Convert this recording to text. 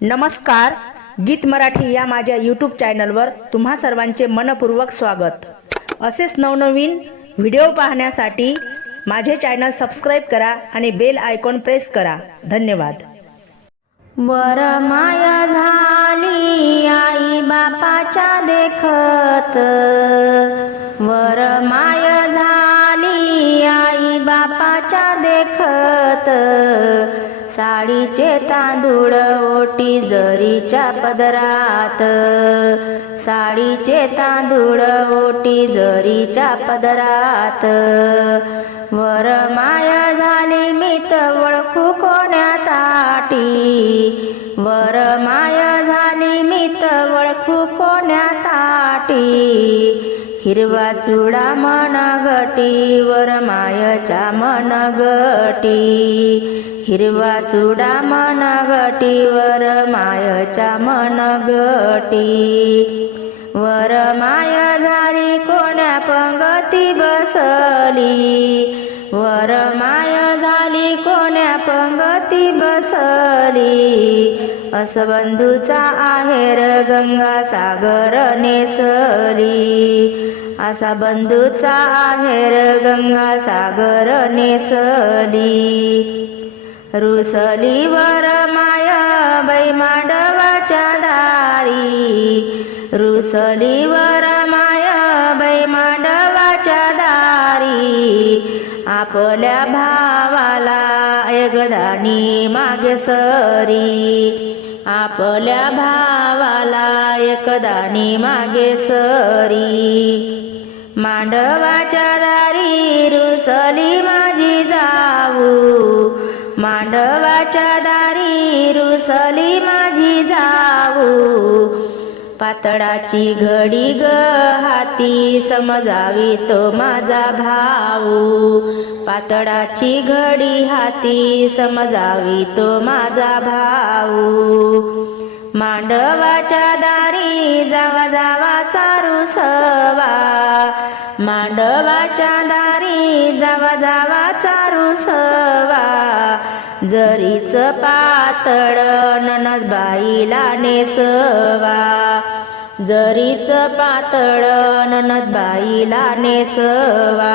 नमस्कार गीत मराठी या माझ्या यूट्यूब चॅनलवर तुम्हा सर्वांचे मनपूर्वक स्वागत. असेच नवनवीन व्हिडिओ पाहण्यासाठी माझे चॅनल सबस्क्राईब करा आणि बेल आयकॉन प्रेस करा. धन्यवाद. वर माया झाली आई बापाच्या देखत. वर माया झाली आई बापाच्या देखत. साडीचे तांदूळ ओटी जरीच्या पदरात. साडीचे तांदूळ ओटी जरीच्या पदरात. वर माया झाली मी तर ओळखू कोण्यात आटी वर माया झाली मी तर ओळखू कोण्यात आटी हिरवा चुडा मन गटी वर मायच्या मन गटी हिरवा चुडा मन गटी वर मायच्या मन गटी वर माया झाली कोण्या पंगती बसली. वर माया झाली कोण्या पंगती बसली. असबंधूचा आहेर गंगा सागर नेसली. असा बंधूचा आहेर गंगा सागर नेसली. रुसली वर माया बै मांडवाच्या दारी. रुसली वर माया बै मांडवाच्या दारी. आपल्या भावाला एकदानी मागे सरी. आपल्या भावाला एकदानी मागे सरी. मांडवाच्या दारी रुसली माझी जाऊ. मांडवाच्या दारी रुसली माझी जाऊ. पातळाची घडी ग हाती समजावी तो माझा भाऊ. पातळाची घडी हाती समजावी तो माझा भाऊ. मांडवाच्या दारी जावा जावा चारू मांडवाच्या दारी जावा जावा चारू सवा. जरीच पातळ ननद बाईला नेसवा. जरीच पातळ ननद बाईला नेसवा.